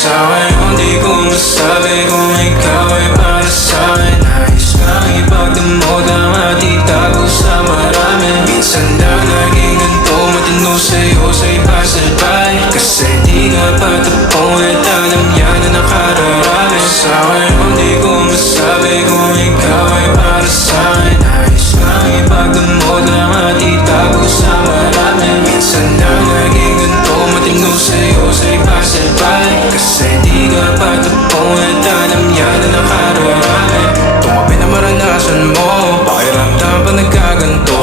Sa ngayon di ko masabi kung ikaw ay para sa'kin. Nais kang ipagdamot ang atitago sa marami. Minsan na naging ganito, matino sa'yo sa'y pasalbay. Kasi di nga patapon at alam yan na nakararami. Sa ngayon di ko masabi kung ikaw ay para sa'kin. Nais kang ipagdamot ang atitago sa marami. Minsan na naging ganito, matino sa'yo sa'y pasalbay. Kasi di ka patapon at alam yan na nakararami. Tumabi na maranasan mo, pakiramdam pa nagkaganto.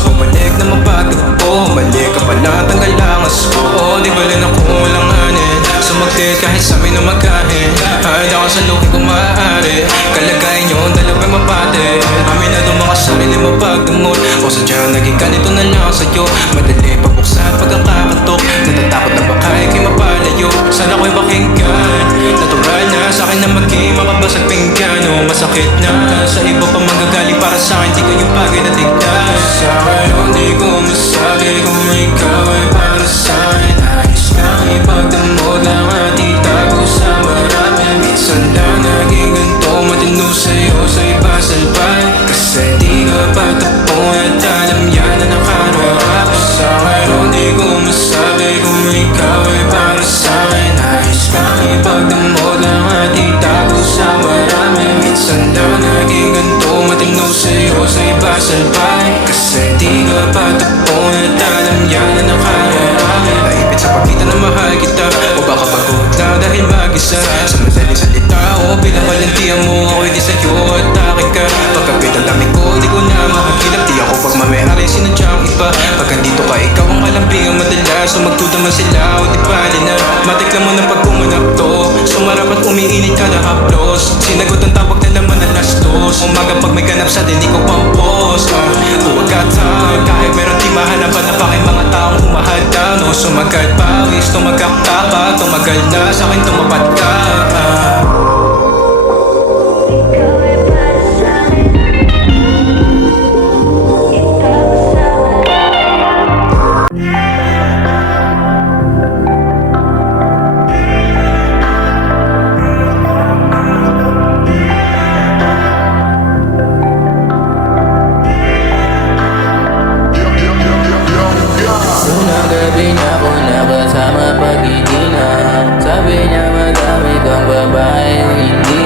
Bumalik na mapagtagpo, balik ka pala tanggal ang asko. Di ba rin ako langanin, sumaglit kahit sa amin na magkahin. Hahid ako sa luki kung maaari, kalagayan nyo ang dalawang mapate. Amin na mga sarili mapagdamot, o sadyang naging ganito na lang sa'yo. Madali pabuksan pagkakatok, natatakot na baka ikay mapalayo. Sana ko'y pakinggan, natural na sa'kin na maging makabasag pinggan. O masakit na sa iba pa manggagaling para sa'kin, di ko yung bagay na tignan. Sa ngayon di ko masabi kung ikaw ay para sa'kin. Nais kang ipagdamot ang atitago sa marami. Minsan lang naging ganito, matino sa'yo sa'y pasalbay. Kasi di ka patapon at alam yan na nakararap. Sa ngayon di ko masabi kung ikaw ay para sa'kin. Nais kang ipagdamot ang atitago sa marami. Minsan lang naging ganito, matino sa'yo sa'y pasalbay. Kasi di ka patapon at alam yan na nakararap. Naipit sa pagkita na mahal kita, o baka pagod na dahil mag-isa. Sa madaling salita o pinakalantian mo, ako'y di sa'yo at akin ka. Pagkapit ang dami ko, di ko na makakilap. Di ako pagmamayari, sinadyang iba. Pag andito ka, ikaw ang kalambing madalas. So magtudaman sila o di pali na. Matikla mo na pag kumanak to, sumarap at umiinit ka na haplos. Sinagot ang tawag na naman ang lastos. Umaga pag may ganap sa din, di ko pampos. Huwag ka tawag, kahit meron di mahanapan na pakay mga taong humahadang. No, sumagal pawis, tumagak tapak, tumagal na sa'kin tumapat ka. Unang gabi niya ako nakasama pag-ibig na. Sabi niya madami kang babae o hindi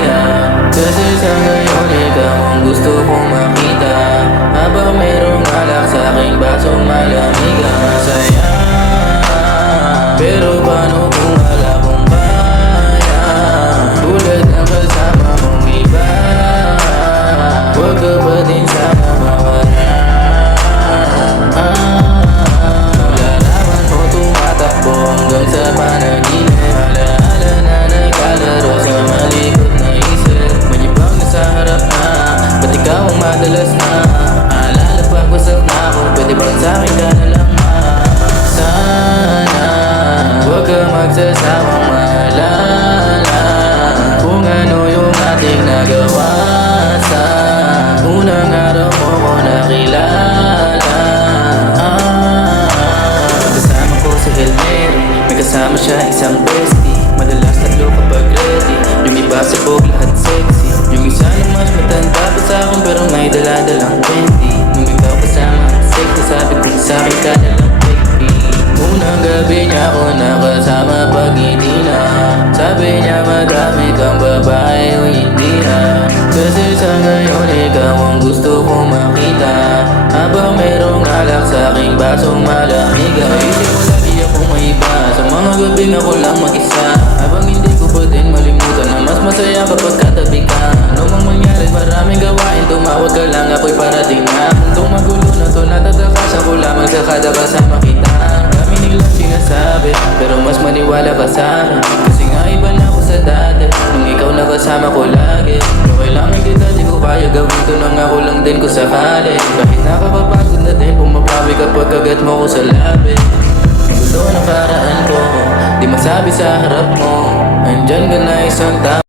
Kasi sa ngayon ikaw ang gusto kong makita. Habang merong alak sa aking basong malamig ang masaya. Pero paano kung wala kong kaya? Tulad ng kasama mong iba, huwag ka pa din sana mawala. Hanggang sa panaginip, alaala na nagkalaro sa malikot na isip. Mayibang na sa harap na, ba't ikaw ang madalas na? Alala pag-usap na ako, pwede bang sa'kin ka na lang sana huwag ka magsasawang maalala kung ano yung ating nagawa sa unang araw mo ko nakilala. Kasama ko si Helmeri, may kasama siya isang bestie. Madalas tatlo kapag ready, yung iba sabog lahat sexy. Yung isa na mas matanda pa sa'kin pero may dala-dalang 20. Nung ikaw kasama ang sex, nasabi kong sa'kin ka na lang baby. Unang gabi niya ako nakasama pag hindi na. Sabi niya madami kang babae o hindi Kasi sa ngayon ikaw ang gusto kong makita. Habang merong alak sa aking basong malamig. Isip mo lagi akong may iba, sa mga gabi ako lang mag-isa. Habang hindi ko pa din malimutan na mas masaya kapag katabi ka. Ano mang mangyari maraming gawain, tumawag ka lang ako'y parating na. Kung magulo na to natatakasan ko lamang sa kada kasama kita. Dami nilang sinasabi pero mas maniwala ka sana. Kasi nga iba na ako sa dati, nung ikaw nakasama ko lagi. Kung kailangan kita di ko kaya gawin to nang ako lang din ko sakali. Kahit nakakapagod na din, pumapawi kapag kagat mo ko sa labi. Gusto ng karaan ko, di masabi sa harap mo, andyan ka na isang tao.